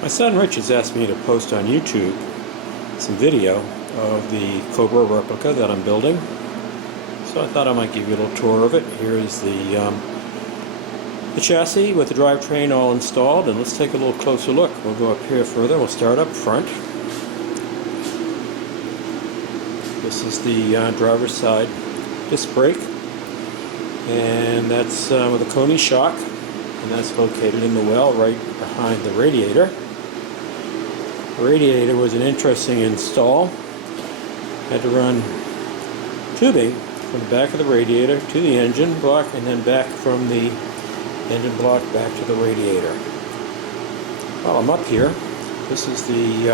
My son Rich has asked me to post on YouTube some video of the Cobra replica that I'm building. So I thought I might give you a little tour of it. Here is the chassis with the drivetrain all installed, and let's take a little closer look. We'll go up here further. We'll start up front. This is the driver's side disc brake, and that's with a Coney shock, and that's located in the well right behind the radiator. The radiator was an interesting install. Had to run tubing from the back of the radiator to the engine block, and then back from the engine block back to the radiator. While I'm up here, this is the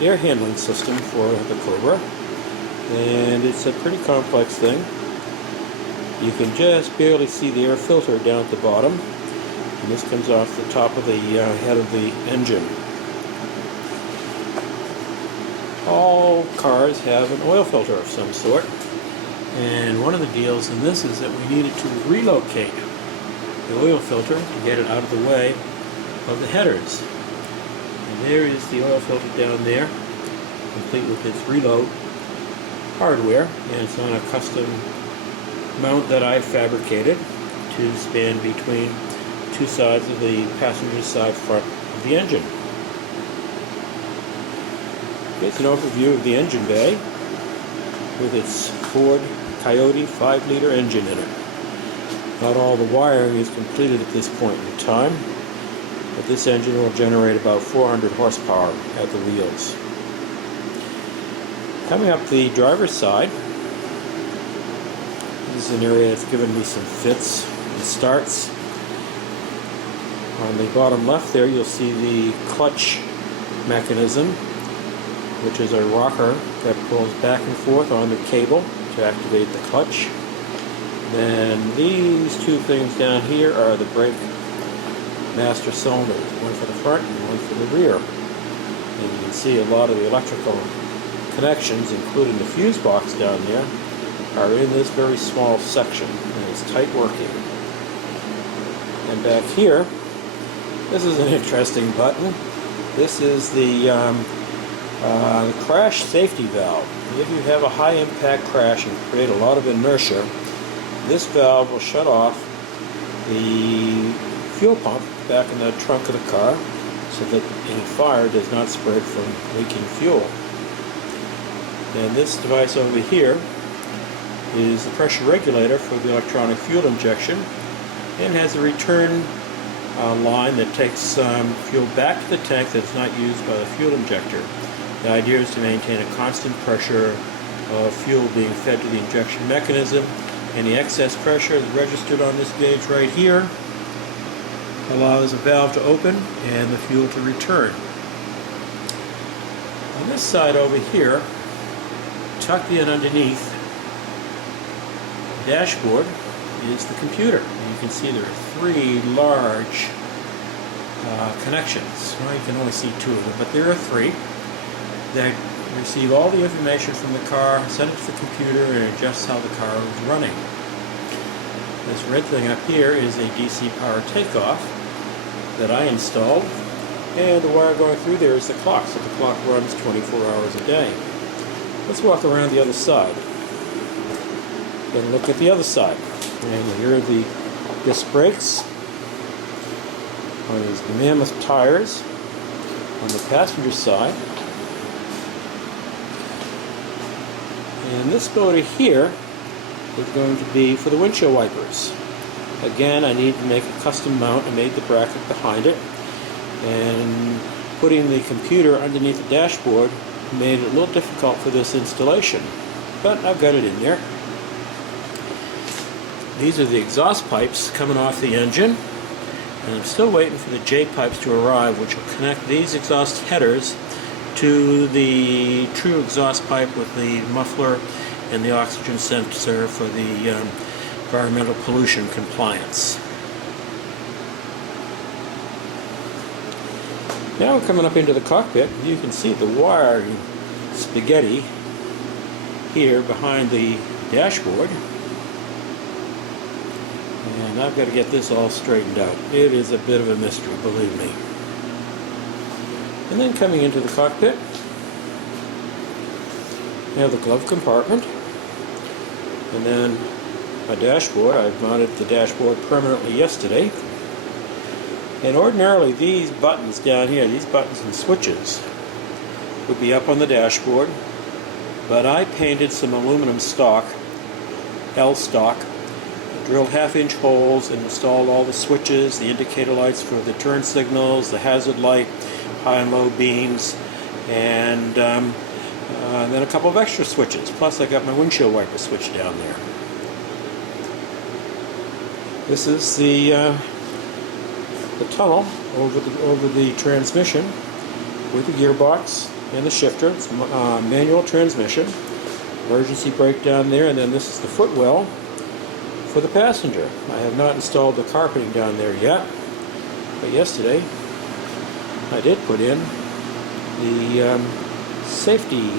air handling system for the Cobra, and it's a pretty complex thing. You can just barely see the air filter down at the bottom, and this comes off the top of the head of the engine. All cars have an oil filter of some sort, and one of the deals in this is that we needed to relocate the oil filter to get it out of the way of the headers. And there is the oil filter down there, complete with its reload hardware, and it's on a custom mount that I fabricated to span between two sides of the passenger side front of the engine. Here's an overview of the engine bay with its Ford Coyote 5-liter engine in it. Not all the wiring is completed at this point in time, but this engine will generate about 400 horsepower at the wheels. Coming up the driver's side, this is an area that's given me some fits and starts. On the bottom left there, you'll see the clutch mechanism, which is a rocker that pulls back and forth on the cable to activate the clutch. Then these two things down here are the brake master cylinders, one for the front and one for the rear. And you can see a lot of the electrical connections, including the fuse box down there, are in this very small section, and it's tight working. And back here, this is an interesting button. This is the crash safety valve. If you have a high impact crash and create a lot of inertia, this valve will shut off the fuel pump back in the trunk of the car so that any fire does not spread from leaking fuel. And this device over here is the pressure regulator for the electronic fuel injection, and has a return line that takes fuel back to the tank that's not used by the fuel injector. The idea is to maintain a constant pressure of fuel being fed to the injection mechanism. Any excess pressure is registered on this gauge right here, allows the valve to open and the fuel to return. On this side over here, tucked in underneath the dashboard, is the computer. And you can see there are three large connections. Well, you can only see two of them, but there are three that receive all the information from the car, send it to the computer, and adjusts how the car is running. This red thing up here is a DC power takeoff that I installed, and the wire going through there is the clock, so the clock runs 24 hours a day. Let's walk around the other side and look at the other side. And here are the disc brakes on these mammoth tires on the passenger side. And this motor here is going to be for the windshield wipers. Again, I need to make a custom mount. I made the bracket behind it, and putting the computer underneath the dashboard made it a little difficult for this installation, but I've got it in there. These are the exhaust pipes coming off the engine, and I'm still waiting for the J pipes to arrive, which will connect these exhaust headers to the true exhaust pipe with the muffler and the oxygen sensor for the environmental pollution compliance. Now we're coming up into the cockpit. You can see the wiring spaghetti here behind the dashboard. And I've got to get this all straightened out. It is a bit of a mystery, believe me. And then coming into the cockpit, you have the glove compartment, and then my dashboard. I've mounted the dashboard permanently yesterday. And ordinarily these buttons down here, these buttons and switches, would be up on the dashboard, but I painted some aluminum stock, L stock, drilled half-inch holes and installed all the switches, the indicator lights for the turn signals, the hazard light, high and low beams, and then a couple of extra switches. Plus I got my windshield wiper switch down there. This is the tunnel over the transmission with the gearbox and the shifter. It's manual transmission. Emergency brake down there, and then this is the footwell for the passenger. I have not installed the carpeting down there yet, but yesterday I did put in the safety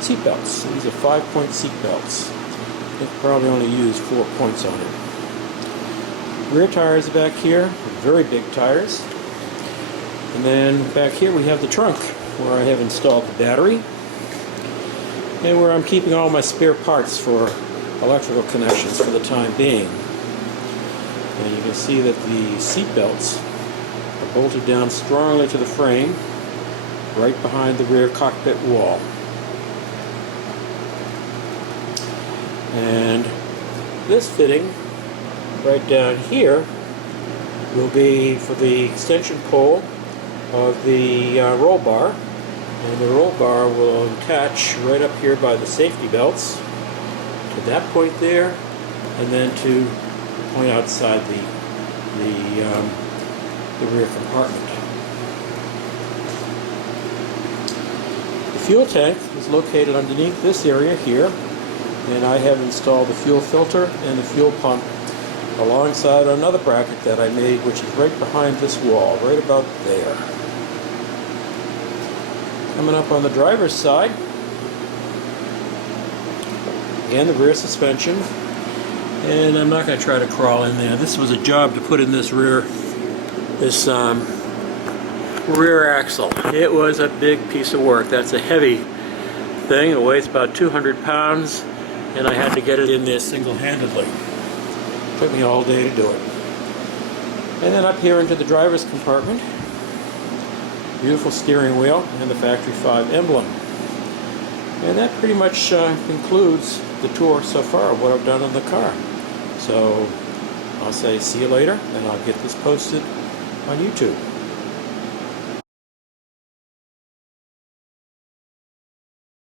seat belts. These are 5-point seat belts. I probably only used 4 points on it. Rear tires are back here, very big tires. And then back here we have the trunk, where I have installed the battery, and where I'm keeping all my spare parts for electrical connections for the time being. And you can see that the seat belts are bolted down strongly to the frame, right behind the rear cockpit wall. And this fitting right down here will be for the extension pole of the roll bar, and the roll bar will attach right up here by the safety belts to that point there, and then to the point outside the rear compartment. The fuel tank is located underneath this area here, and I have installed the fuel filter and the fuel pump alongside another bracket that I made, which is right behind this wall, right about there. Coming up on the driver's side, again the rear suspension, and I'm not going to try to crawl in there. This was a job to put in this rear axle. It was a big piece of work. That's a heavy thing. It weighs about 200 pounds, and I had to get it in there single-handedly. Took me all day to do it. And then up here into the driver's compartment, beautiful steering wheel and the Factory 5 emblem. And that pretty much concludes the tour so far of what I've done on the car. So I'll say see you later, and I'll get this posted on YouTube.